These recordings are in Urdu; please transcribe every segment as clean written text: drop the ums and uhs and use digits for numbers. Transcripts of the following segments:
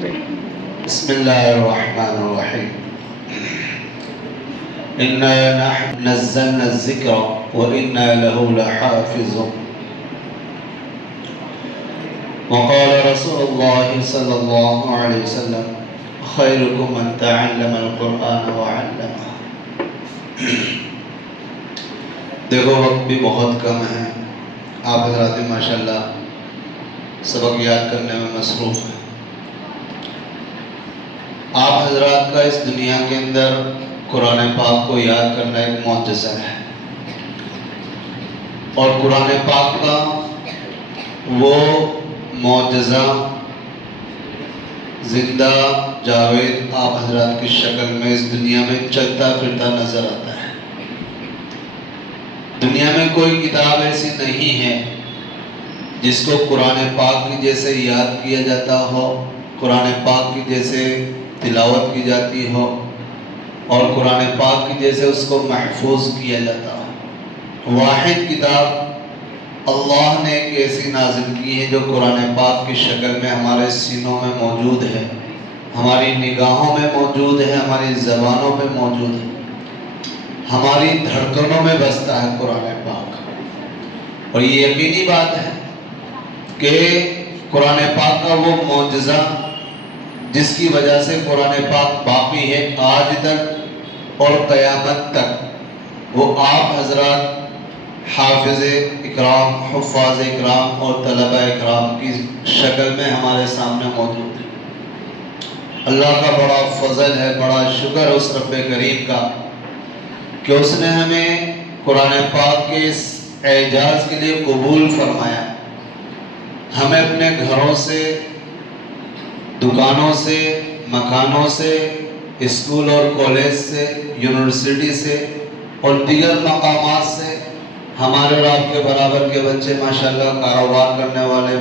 بسم اللہ الرحمن الرحیم انا نحن نزلنا الذکر وانا له لحافظون وقال رسول اللہ صلی اللہ علیہ وسلم خیرکم من تعلم القرآن وعلمہ۔ دیکھو وقت بھی بہت کم ہے، آپ حضرات ماشاءاللہ سبق یاد کرنے میں مصروف ہیں۔ آپ حضرات کا اس دنیا کے اندر قرآن پاک کو یاد کرنا ایک معجزہ ہے، اور قرآن پاک کا وہ معجزہ زندہ جاوید آپ حضرات کی شکل میں اس دنیا میں چلتا پھرتا نظر آتا ہے۔ دنیا میں کوئی کتاب ایسی نہیں ہے جس کو قرآن پاک کی جیسے یاد کیا جاتا ہو، قرآن پاک کی جیسے تلاوت کی جاتی ہو، اور قرآن پاک کی جیسے اس کو محفوظ کیا جاتا ہو۔ واحد کتاب اللہ نے ایک ایسی نازل کی ہے جو قرآن پاک کی شکل میں ہمارے سینوں میں موجود ہے، ہماری نگاہوں میں موجود ہے، ہماری زبانوں میں موجود ہے، ہماری دھڑکنوں میں بستا ہے قرآن پاک۔ اور یہ یقینی بات ہے کہ قرآن پاک کا وہ معجزہ جس کی وجہ سے قرآن پاک باقی ہے آج تک اور قیامت تک، وہ آپ حضرات حافظ اکرام، حفاظ اکرام اور طلبہ اکرام کی شکل میں ہمارے سامنے موجود ہے۔ اللہ کا بڑا فضل ہے، بڑا شکر ہے اس رب کریم کا کہ اس نے ہمیں قرآن پاک کے اس اعجاز کے لیے قبول فرمایا۔ ہمیں اپنے گھروں سے، دکانوں سے، مکانوں سے، اسکول اور کالج سے، یونیورسٹی سے اور دیگر مقامات سے ہمارے اور آپ کے برابر کے بچے ماشاءاللہ کاروبار کرنے والے،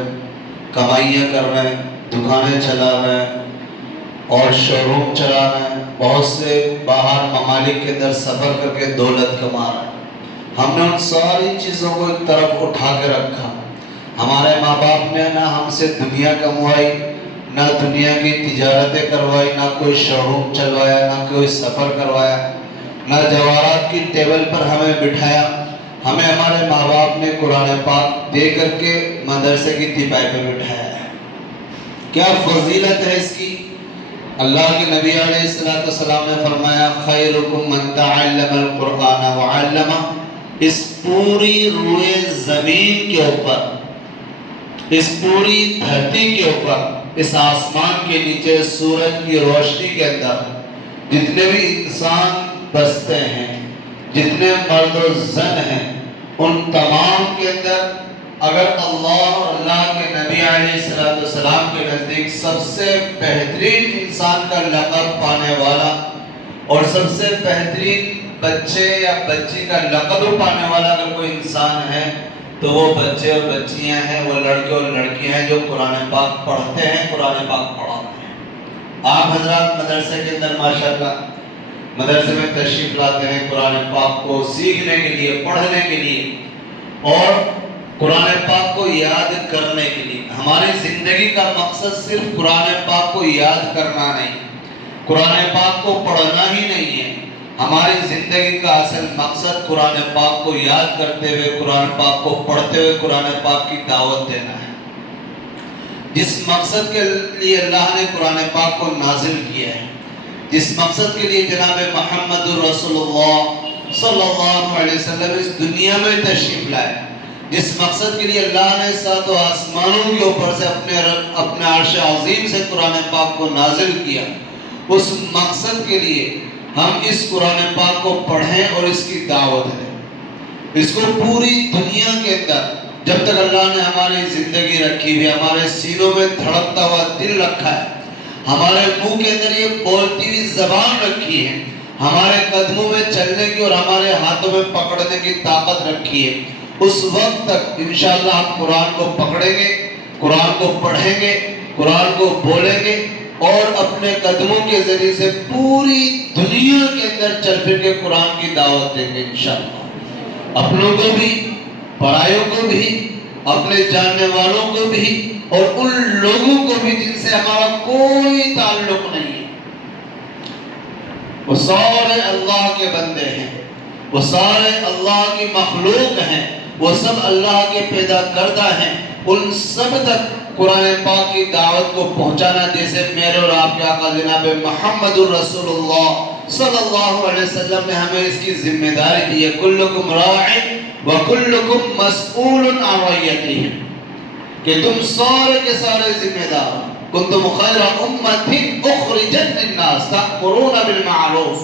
کمائیاں کر رہے ہیں، دکانیں چلا رہے ہیں اور شو روم چلا رہے ہیں، بہت سے باہر ممالک کے اندر سفر کر کے دولت کما رہے ہیں۔ ہم نے ان ساری چیزوں کو ایک طرف اٹھا کے رکھا۔ ہمارے ماں باپ نے نہ ہم سے دنیا کموائی، نہ دنیا کی تجارتیں کروائی، نہ کوئی شو روم چلوایا، نہ کوئی سفر کروایا، نہ جواہرات کی ٹیبل پر ہمیں بٹھایا۔ ہمیں ہمارے ماں باپ نے قرآن پاک دے کر کے مدرسے کی تیپائی پہ بٹھایا ہے۔ کیا فضیلت ہے اس کی! اللہ کے نبی علیہ السلام نے فرمایا خیرکم من تعلم القرآن وعلمہ۔ اس پوری روئے زمین کے اوپر، اس پوری دھرتی کے اوپر، اس آسمان کے نیچے، سورج کی روشنی کے اندر جتنے بھی انسان بستے ہیں، جتنے مرد و زن ہیں، ان تمام کے اندر اگر اللہ اور اللہ کے نبی علیہ السلام کے نزدیک سب سے بہترین انسان کا لقب پانے والا اور سب سے بہترین بچے یا بچی کا لقب پانے والا اگر کوئی انسان ہے تو وہ بچے اور بچیاں ہیں، وہ لڑکے اور لڑکیاں ہیں جو قرآن پاک پڑھتے ہیں، قرآن پاک پڑھاتے ہیں۔ آپ حضرات مدرسے کے اندر ماشاءاللہ مدرسے میں تشریف لاتے ہیں قرآن پاک کو سیکھنے کے لیے، پڑھنے کے لیے اور قرآن پاک کو یاد کرنے کے لیے۔ ہماری زندگی کا مقصد صرف قرآن پاک کو یاد کرنا نہیں، قرآن پاک کو پڑھنا ہی نہیں ہے۔ ہماری زندگی کا اصل مقصد قرآن پاک کو یاد کرتے ہوئے، قرآن پاک کو پڑھتے ہوئے قرآن پاک کی دعوت دینا ہے۔ جس مقصد کے لیے اللہ نے قرآن پاک کو نازل کیا ہے، جس مقصد کے لیے جناب محمد رسول اللہ صلی اللہ علیہ وسلم اس دنیا میں تشریف لائے، جس مقصد کے لیے اللہ نے سات آسمانوں کے اوپر سے اپنے عرش عظیم سے قرآن پاک کو نازل کیا، اس مقصد کے لیے ہم اس قرآن پاک کو پڑھیں اور اس کی دعوت دیں۔ اس کو پوری دنیا کے اندر جب تک اللہ نے ہماری زندگی رکھی ہوئی، ہمارے سینوں میں دھڑکتا ہوا دل رکھا ہے، ہمارے منہ کے اندر یہ بولتی ہوئی زبان رکھی ہے، ہمارے قدموں میں چلنے کی اور ہمارے ہاتھوں میں پکڑنے کی طاقت رکھی ہے، اس وقت تک انشاءاللہ ہم قرآن کو پکڑیں گے، قرآن کو پڑھیں گے، قرآن کو بولیں گے اور اپنے قدموں کے ذریعے سے پوری دنیا کے اندر چل پھر کے قرآن کی دعوت دیں گے انشاءاللہ۔ اپنوں کو بھی، پرایوں کو بھی، اپنے جاننے والوں کو بھی اور ان لوگوں کو بھی جن سے ہمارا کوئی سارے اللہ کے بندے ہیں، وہ سارے اللہ کی مخلوق ہیں، وہ سب اللہ کے پیدا کردہ ہیں، ان سب تک قرآن پاک کی دعوت کو پہنچانا، جیسے میرے اور آپ کے آقا جناب محمد الرسول اللہ صلی اللہ علیہ وسلم نے ہمیں اس کی ذمہ داری دی ہے، کلکم راع وکلکم مسئول عن رعیتہ، کہ تم سارے کے سارے ذمہ دار ہو۔ کنتم خیر امۃ اخرجت للناس تأمرون بالمعروف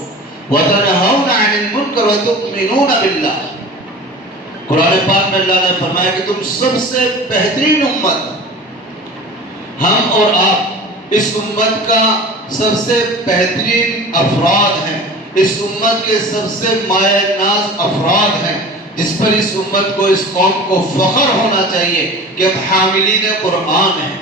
وتنہون عن المنکر وتؤمنون باللہ۔ قرآن پاک میں اللہ نے فرمایا کہ تم سب سے بہترین امت، ہم اور آپ اس امت کا سب سے بہترین افراد ہیں، اس امت کے سب سے مایہ ناز افراد ہیں، جس پر اس امت کو، اس قوم کو فخر ہونا چاہیے کہ ہم حاملین قرآن ہیں۔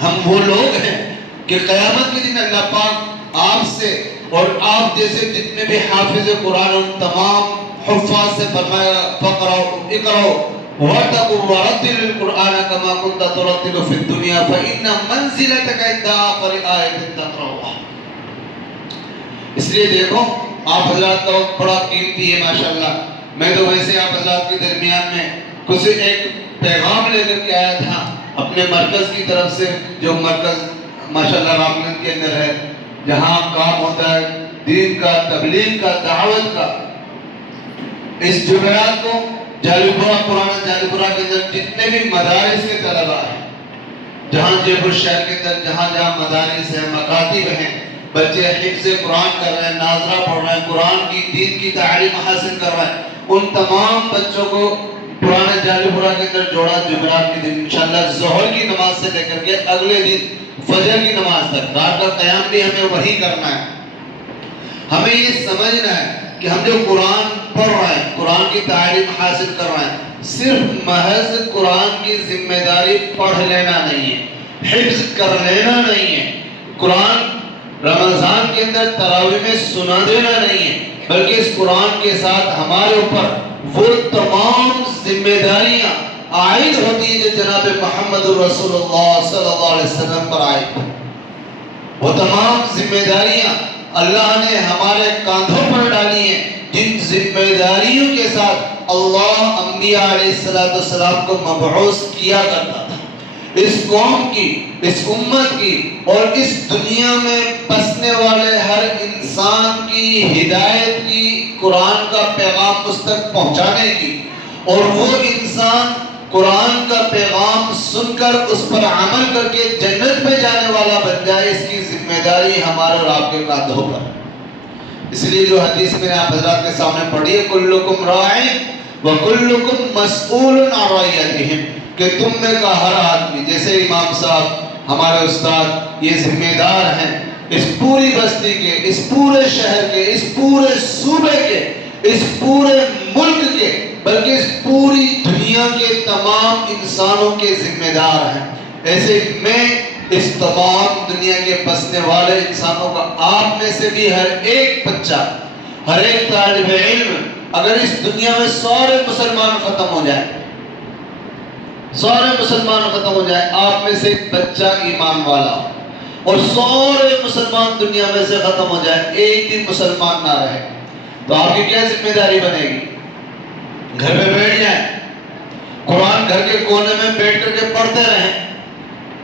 ہم وہ لوگ ہیں کہ قیامت کے دن اللہ پاک آپ سے اور آپ جیسے جتنے بھی حافظ قرآن ان تمام حفاظ سے فرمایا فقرأوا اقرأوا وارتقوا ورتلوا القرآن كما كنت ترتل في الدنيا فإن منزلتك عند آخر آیۃ تقرأها۔ اس لیے دیکھو آپ حضرات کا وقت بڑا قیمتی ہے ماشاءاللہ۔ میں تو ویسے آپ حضرات کے درمیان میں کچھ ایک پیغام لے کر کے آیا تھا اپنے مرکز کی طرف سے، جو مرکز ماشاءاللہ راولگنج کے اندر ہے، جہاں کام ہوتا ہے دین کا، تبلیغ کا، دعوت کا۔ اس جمعرات کو جالیپورہ، پرانا جالیپورہ کے اندر جتنے بھی مدارس کے طلباء ہیں، جہاں جے پور شہر کے اندر جہاں جہاں مدارس ہیں، مکاتب ہیں، بچے حفظ قرآن کر رہے ہیں، ناظرہ پڑھ رہے ہیں، قرآن کی دین کی تعلیم حاصل کر رہے ہیں، ان تمام بچوں کو پرانے جالیپورہ کے اندر جوڑا جمعرات کے دن انشاءاللہ ظہر کی نماز سے لے کر کے اگلے دن فجر کی نماز تک، رات کا قیام بھی ہمیں وہی کرنا ہے۔ ہمیں یہ سمجھنا ہے کہ ہم جو قرآن پڑھ رہے ہیں، قرآن کی تعلیم حاصل کر رہے ہیں، صرف محض قرآن کی ذمہ داری پڑھ لینا نہیں ہے، حفظ کر لینا نہیں ہے، قرآن رمضان کے اندر تراویح میں سنا دینا نہیں ہے، بلکہ اس قرآن کے ساتھ ہمارے اوپر وہ تمام ذمہ داریاں عائد ہوتی ہیں جو جناب محمد الرسول اللہ صلی اللہ علیہ وسلم پر عائد ہیں۔ وہ تمام ذمہ داریاں اللہ نے ہمارے کاندھوں پر ڈالی ہیں، جن ذمہ داریوں کے ساتھ اللہ انبیاء علیہ السلام کو مبعوث کیا کرتا تھا۔ اس قوم کی، اس امت کی اور اس دنیا میں بسنے والے ہر انسان کی ہدایت کی، قرآن کا پیغام اس تک پہنچانے کی، اور وہ انسان قرآن کا پیغام سن کر اس پر عمل کر کے جنت میں جانے والا بن جائے، اس کی ذمہ داری ہمارے اور آپ کے کاندھوں پر۔ اس لیے جو حدیث میں نے آپ حضرات کے سامنے پڑھی ہے، کلکم راع وکلکم مسئول عن رعیتہ، کہ تم میں کا ہر آدمی، جیسے امام صاحب ہمارے استاد یہ ذمہ دار ہیں اس پوری بستی کے، اس پورے شہر کے، اس پورے صوبے کے، اس پورے ملک کے، بلکہ اس پوری دنیا کے تمام انسانوں کے ذمہ دار ہیں۔ ایسے میں اس تمام دنیا کے بسنے والے انسانوں کا، آپ میں سے بھی ہر ایک بچہ، ہر ایک طالب علم، اگر اس دنیا میں سارے مسلمان ختم ہو جائیں، سارے مسلمان ختم ہو جائیں، آپ میں سے ایک بچہ ایمان والا ہو، اور سارے مسلمان دنیا میں سے ختم ہو جائیں، ایک دن مسلمان نہ رہے، تو آپ کی کیا ذمہ داری بنے گی؟ گھر پہ بیٹھ جائیں، قرآن گھر کے کونے میں بیٹھ کر کے پڑھتے رہیں،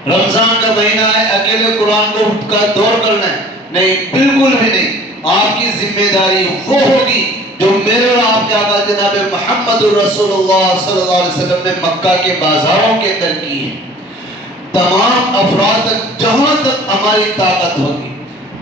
رمضان کا مہینہ ہے اکیلے قرآن کو کا دور کرنا ہے؟ نہیں، بالکل بھی نہیں۔ آپ کی ذمہ داری وہ ہوگی جو میرے اور آپ کے آقا جناب محمد الرسول اللہ صلی اللہ علیہ وسلم نے مکہ کے بازاروں کے اندر کی ہے۔ تمام افراد تک، جہاں تک ہماری طاقت ہوگی،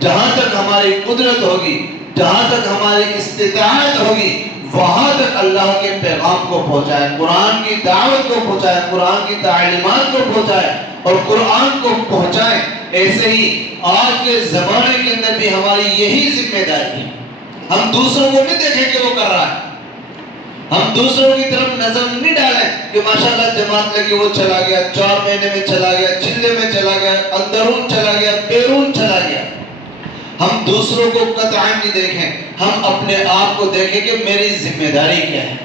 جہاں تک ہماری قدرت ہوگی، جہاں تک ہماری استطاعت ہوگی، وہاں تک اللہ کے پیغام کو پہنچائیں، قرآن کی دعوت کو پہنچائیں، قرآن کی تعلیمات کو پہنچائیں اور قرآن کو پہنچائیں۔ ایسے ہی آج کے زمانے کے اندر بھی ہماری یہی ذمہ داری ہے۔ ہم دوسروں کو نہیں دیکھیں کہ وہ کر رہا ہے، ہم دوسروں کی طرف نظر نہیں ڈالیں کہ ماشاءاللہ جماعت لگی وہ چلا گیا، 4 مہینے میں چلا گیا، چلے میں چلا گیا، اندرون چلا گیا، بیرون چلا گیا۔ ہم دوسروں کو قطعاً نہیں دیکھیں، ہم اپنے آپ کو دیکھیں کہ میری ذمہ داری کیا ہے،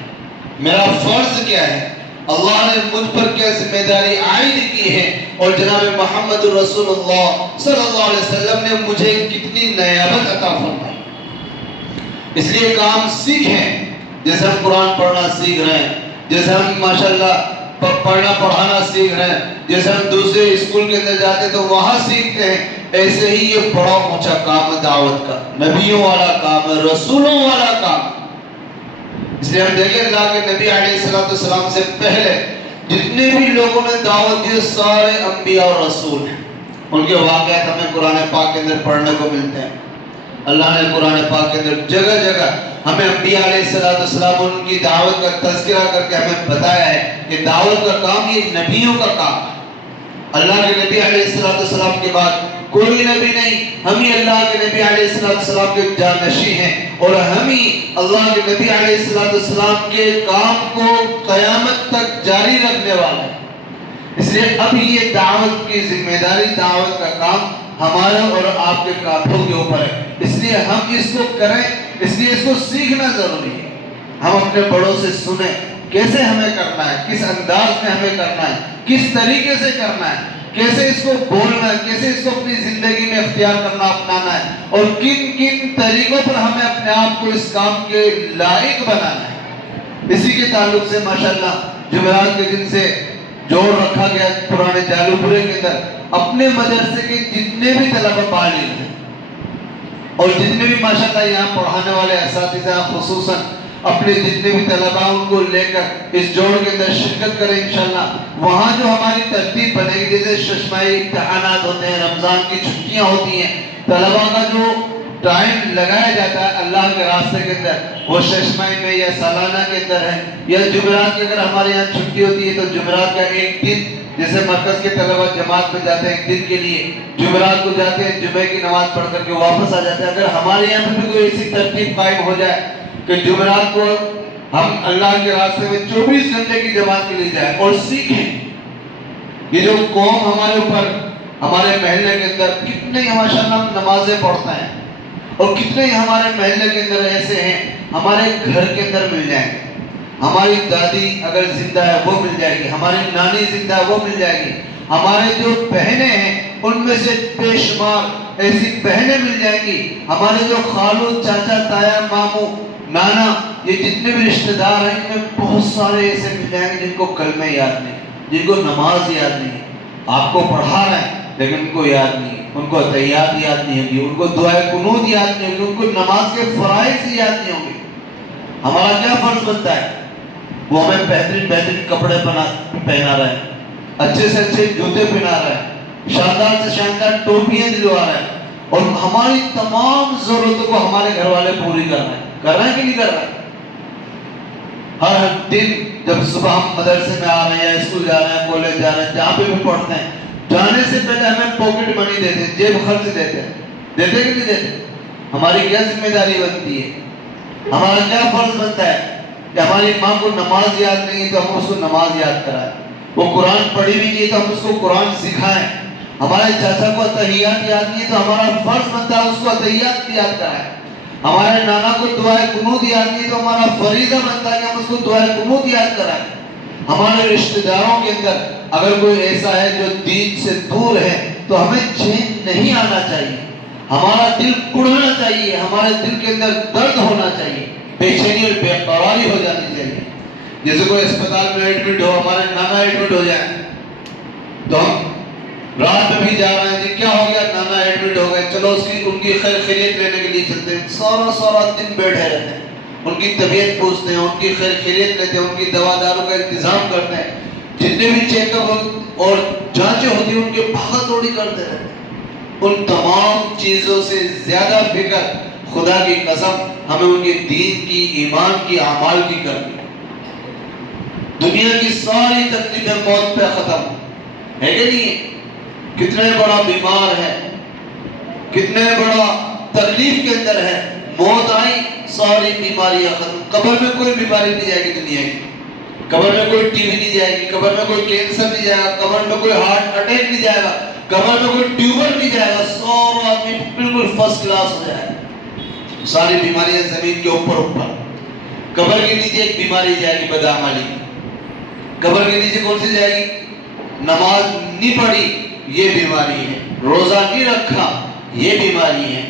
میرا فرض کیا ہے، اللہ نے مجھ پر کیا ذمہ داری عائد کی ہے، اور جناب محمد رسول اللہ صلی اللہ علیہ وسلم نے مجھے کتنی نعمت عطا فرمائی۔ اس لیے کام سیکھیں، جیسے ہم قرآن پڑھنا سیکھ رہے ہیں، جیسے ہم ماشاءاللہ پڑھنا پڑھانا سیکھ رہے ہیں، جیسے ہم دوسرے اسکول کے اندر جاتے ہیں تو وہاں سیکھتے ہیں، ایسے ہی یہ بڑا اونچا کام ہے دعوت کا، نبیوں والا کام ہے، رسولوں والا کام۔ اس لیے ہم دیکھیں اللہ کے نبی علیہ السلام سے پہلے جتنے بھی لوگوں نے دعوت دی سارے انبیاء اور رسول ہیں، ان کے واقعات ہمیں قرآن پاک کے اندر پڑھنے کو ملتے ہیں۔ اللہ نے قرآن پاک کے اندر جگہ جگہ ہمیں انبیاء علیہ السلام ان کی دعوت کا تذکرہ کر کے ہمیں بتایا ہے کہ دعوت کا کام یہ نبیوں کا کام ہے۔ اللہ کے نبی علیہ السلام کے بعد کوئی نبی نہیں، ہم ہی اللہ کے نبی علیہ السلام کے جانشین ہیں، اور ہم ہی اللہ کے نبی علیہ السلام کے کام کو قیامت تک جاری رکھنے والے ہیں۔ اس لیے اب یہ دعوت کی ذمہ داری، دعوت کا کام ہمارا اور آپ کے کاندھوں کے اوپر ہے۔ اس لیے ہم اس کو کریں، اس لیے اس کو سیکھنا ضروری ہے۔ ہم اپنے بڑوں سے سنیں کیسے ہمیں کرنا ہے، کس انداز میں ہمیں کرنا ہے، کس طریقے سے کرنا ہے، کیسے اس کو بولنا ہے، کیسے اس کو اپنی زندگی میں اختیار کرنا، اپنانا ہے، اور کن کن طریقوں پر ہمیں اپنے آپ کو اس کام کے لائق بنانا ہے۔ اسی کے تعلق سے ماشاءاللہ جمعرات کے دن سے جوڑ رکھا گیا پرانے جالو پورے کے اندر اپنے مدرسے کے جتنے بھی طلبہ بالغ ہیں اور جتنے بھی ماشاءاللہ یہاں پڑھانے والے اساتذہ خصوصاً اپنے جتنے بھی طلبہ ان کو لے کر اس جوڑ کے اندر شرکت کریں انشاءاللہ۔ وہاں جو ہماری ترتیب بنے گی، جیسے ششمائی امتحانات ہوتے ہیں، رمضان کی چھٹیاں ہوتی ہیں، طلبہ کا جو ٹائم لگایا جاتا ہے اللہ کے راستے کے اندر، وہ ششمائی میں یا سالانہ کے اندر ہے، یا جمعرات کی اگر ہمارے یہاں چھٹی ہوتی ہے تو جمعرات کا ایک دن، جیسے مرکز کے طلبہ جماعت میں جاتے ہیں ایک دن کے لیے، جمعرات کو جاتے ہیں، جمعے کی نماز پڑھ کر کے واپس آ جاتے ہیں۔ اگر ہمارے یہاں پر بھی کوئی ایسی ترتیب قائم ہو جائے کہ جمعرات کو ہم اللہ کے راستے میں 24 گھنٹے کی جماعت کے لیے جائیں اور سیکھیں، یہ جو قوم ہمارے اوپر ہمارے محلے کے اندر کتنے ماشاءاللہ ہم نمازیں پڑھتے ہیں، اور کتنے ہمارے محلے کے اندر ایسے ہیں ہمارے گھر کے اندر مل جائیں گے، ہماری دادی اگر زندہ ہے وہ مل جائے گی، ہماری نانی زندہ ہے وہ مل جائے گی، ہمارے جو بہنیں ہیں ان میں سے بے شمار ایسی بہنیں مل جائیں گی، ہمارے جو خالو چاچا تایا ماموں نانا یہ جتنے بھی رشتہ دار ہیں ان میں بہت سارے ایسے مل جائیں گے جن کو کلمہ یاد نہیں، جن کو نماز یاد نہیں، آپ کو پڑھا رہے ہیں لیکن ان کو یاد نہیں، ان کو تحیات یاد نہیں ہوں گی، ان کو دعائے قنوت یاد نہیں ہوں گی، ان کو نماز کے فرائض یاد نہیں ہوں گے۔ ہمارا کیا فرض بنتا ہے؟ وہ ہمیں بہترین بہترین کپڑے پہنا رہے ہیں، اچھے سے اچھے جوتے پہنا رہے ہیں، شاندار سے شاندار ٹوپیاں دلوا رہے ہیں، اور ہماری تمام ضرورتوں کو ہمارے گھر والے پوری کر رہے ہیں کہ نہیں کر رہے ہیں؟ ہر دن جب صبح ہم مدرسے میں آ رہے ہیں یا اسکول جا رہے ہیں، کالج جا رہے ہیں، جہاں پہ بھی پڑھتے ہیں، جانے سے پہلے ہمیں پاکٹ منی دیتے ہیں، جیب خرچ دیتے ہیں، دیتے کہ نہیں دیتے؟ ہماری کیا ذمہ داری بنتی ہے، ہمارا کیا فرض بنتا ہے کہ ہماری ماں کو نماز یاد نہیں ہے تو ہم اس کو نماز یاد کرائیں، وہ قرآن پڑھی بھی نہیں ہے تو ہم اس کو قرآن سکھائیں، ہمارے چاچا کو اتحیات یاد نہیں ہے تو ہمارا فرض بنتا ہے اس کو اتحیات یاد کرائیں، ہمارے نانا کو دعائے قنوت یاد نہیں ہے تو ہمارا فریضہ بنتا ہے کہ ہم اس کو دعائے قنوت یاد کرائیں۔ ہمارے رشتہ داروں کے اندر اگر کوئی ایسا ہے جو دین سے دور ہے تو ہمیں چین نہیں آنا چاہیے، ہمارا دل اڑنا چاہیے، ہمارے دل کے اندر درد ہونا چاہیے، بے چینی اور بے قراری ہو جانی چاہیے۔ جیسے کوئی اسپتال میں ایڈمٹ ہو، ہمارے نانا ایڈمٹ ہو جائیں تو ہم رات میں بھی جا رہے ہیں، جی کیا ہو گیا؟ نانا ایڈمٹ ہو گئے، چلو ان کی خیر خیریت لینے کے لیے چلتے ہیں، سارا دن بیٹھے رہتے ہیں، ان کی طبیعت پوچھتے ہیں، ان کی خیر خیریت لیتے ہیں، ان کی دوا داروں کا انتظام کرتے ہیں، جتنے بھی چیک اپ اور جانچیں ہوتی ہیں ان کے بھاگا دوڑی کرتے رہتے ہیں۔ ان تمام چیزوں سے زیادہ فکر خدا کی قسم ہمیں ان کے دین کی، ایمان کی، اعمال کی کرنی ہے۔ دنیا کی ساری تکلیفیں موت پہ ختم ہے کہ نہیں ہے؟ کتنے بڑا بیمار ہے، کتنے بڑا تکلیف کے اندر ہے، موت آئی ساری بیماریاں ختم، قبر میں کوئی بیماری نہیں جائے گی دنیا کی، قبر میں کوئی ٹی بی نہیں جائے گی، قبر میں کوئی کینسر نہیں جائے گا، قبر میں کوئی ہارٹ اٹیک نہیں جائے گا، قبر میں کوئی ٹیومر نہیں جائے گا، سارا آدمی بالکل فرسٹ کلاس ہو جائے گا، ساری بیماریاں زمین کے اوپر۔ قبر کے نیچے ایک بیماری جائے گی بدعملی، قبر کے نیچے کون سی جائے گی؟ نماز نہیں پڑھی یہ بیماری ہے، روزہ نہیں رکھا یہ بیماری ہے،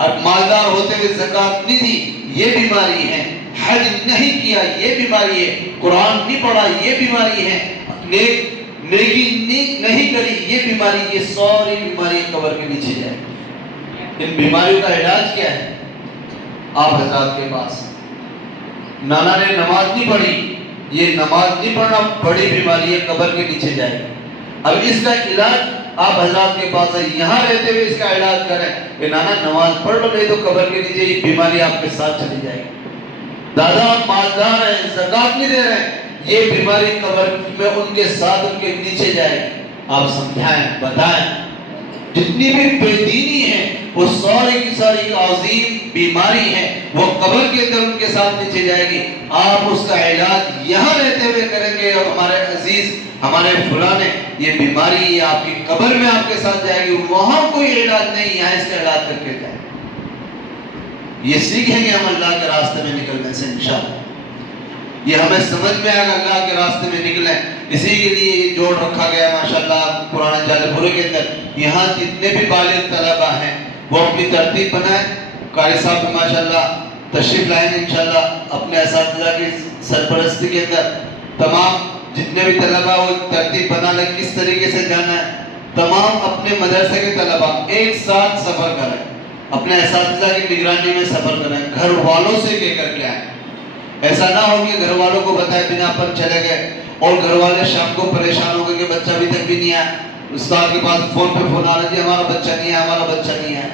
اور مالدار ہوتے ہوئے زکات نہیں دی، یہ بیماری ہے، حج نہیں کیا یہ بیماری ہے، قرآن نہیں پڑھا یہ بیماری ہے، نیکی نہیں کری یہ بیماری، یہ ساری بیماری قبر کے نیچے جائے۔ ان بیماریوں کا علاج کیا ہے؟ آپ حضرات کے پاس نانا نے نماز نہیں پڑھی، یہ نماز نہیں پڑھنا بڑی بیماری ہے، قبر کے نیچے جائے گی۔ اب اس کا علاج آپ حضرات کے پاس ہے، یہاں رہتے ہوئے اس کا علاج کریں کہ نانا نماز پڑھ لو نہیں تو قبر کے نیچے یہ بیماری آپ کے ساتھ چلی جائے گی۔ دادا آپ مالدار ہیں، زکات نہیں دے رہے ہیں، یہ بیماری قبر میں ان کے ساتھ ان کے نیچے جائے گی۔ آپ سمجھائیں، بتائیں، جتنی بھی بے دینی ہے وہ ساری کی ساری ایک عظیم بیماری ہے، وہ قبر کے اندر ان کے ساتھ نیچے جائے گی۔ آپ اس کا علاج یہاں رہتے ہوئے کریں گے، ہمارے عزیز ہمارے فلاں یہ بیماری یہ آپ کی قبر میں آپ کے ساتھ جائے گی، وہاں کوئی علاج نہیں، یہاں اس کا علاج کر کے جائے۔ یہ سیکھیں گے ہم اللہ کے راستے میں نکلنے سے انشاءاللہ، یہ ہمیں سمجھ میں آئے گا اللہ کے راستے میں نکلیں۔ اسی کے لیے یہ جوڑ رکھا گیا ماشاءاللہ پرانے جال پورے کے اندر، یہاں جتنے بھی بالغ طلبہ ہیں وہ اپنی ترتیب بنائیں، قاری صاحب بھی ماشاءاللہ تشریف لائیں انشاءاللہ اپنے اساتذہ کی سرپرستی کے اندر، تمام جتنے بھی طلبہ وہ ترتیب بنا لیں کس طریقے سے جانا ہے، تمام اپنے مدرسے کے طلبہ ایک ساتھ سفر کریں، اپنے اساتذہ کی نگرانی میں سفر کریں، گھر والوں سے کہہ کر کے آئیں۔ ایسا نہ ہو کہ گھر والوں کو بتائے بنا پر چلے گئے اور گھر والے شام کو پریشان ہو گئے کہ بچہ ابھی تک بھی نہیں آیا، استاد کے پاس فون پہ فون آ رہا جی ہمارا بچہ نہیں آیا، ہمارا بچہ نہیں آیا۔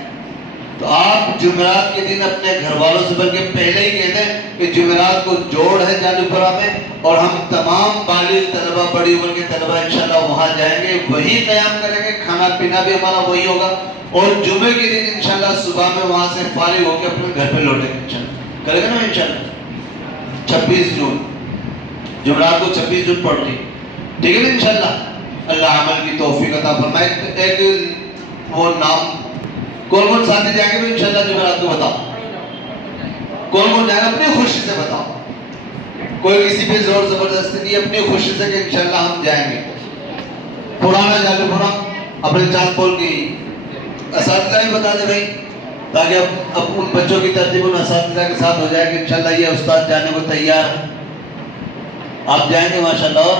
تو آپ جمعرات کے دن اپنے گھر والوں سے بلکہ پہلے ہی کہتے ہیں کہ جمعرات کو جوڑ ہے جالپورہ میں اور ہم تمام بالغ طلبہ بڑی عمر کے طلبہ انشاءاللہ وہاں جائیں گے، وہی قیام کریں گے، کھانا پینا بھی ہمارا وہی ہوگا، اور جمعے کے دن انشاءاللہ صبح میں وہاں سے فارغ ہو کے اپنے گھر پہ لوٹیں گے انشاءاللہ، کریں گے نا انشاءاللہ۔ 26 جون جمعرات کو 26 جون پڑھ رہی، ٹھیک ہے نا انشاءاللہ۔ اللہ عمل کی توفیق عطا فرمائے۔ ایک وہ نام کون کون ساتھی جائیں گے انشاءاللہ جمعرات کو بتاؤ، کون کون جائیں گے اپنی خوشی سے بتاؤ، کوئی کسی پہ زور زبردستی نہیں، اپنی خوشی سے کہ انشاءاللہ ہم جائیں گے۔ پرانا جا کے پورا اپنے چاند پول کی اساتذہ بھی بتا دے بھائی، تاکہ اب ان بچوں کی ترتیب ان اساتذہ کے ساتھ ہو جائے کہ انشاءاللہ یہ استاد جانے کو تیار ہے، آپ جائیں گے ماشاءاللہ۔ اور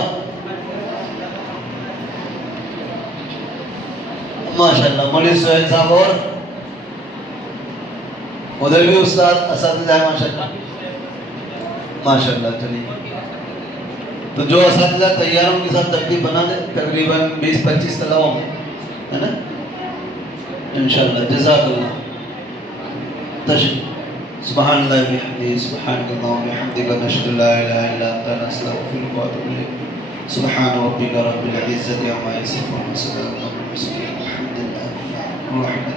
ماشاءاللہ مولوی سہیل صاحب اور ادھر بھی استاد اساتذہ ہے ماشاءاللہ ماشاءاللہ۔ چلیے تو جو اساتذہ تیار ان کے ساتھ ترتیب بنا دے، تقریباً 20-25 طلبہ میں ہے نا انشاءاللہ۔ جزاک اللہ سبحان اللہ وبحمدہ سبحانک اللہم وبحمدک نشہد ان لا الہ الا انت نستغفرک ونتوب الیک۔ سبحان ربک رب العزۃ عما یصفون وسلام علی المرسلین والحمد للہ رب العالمین۔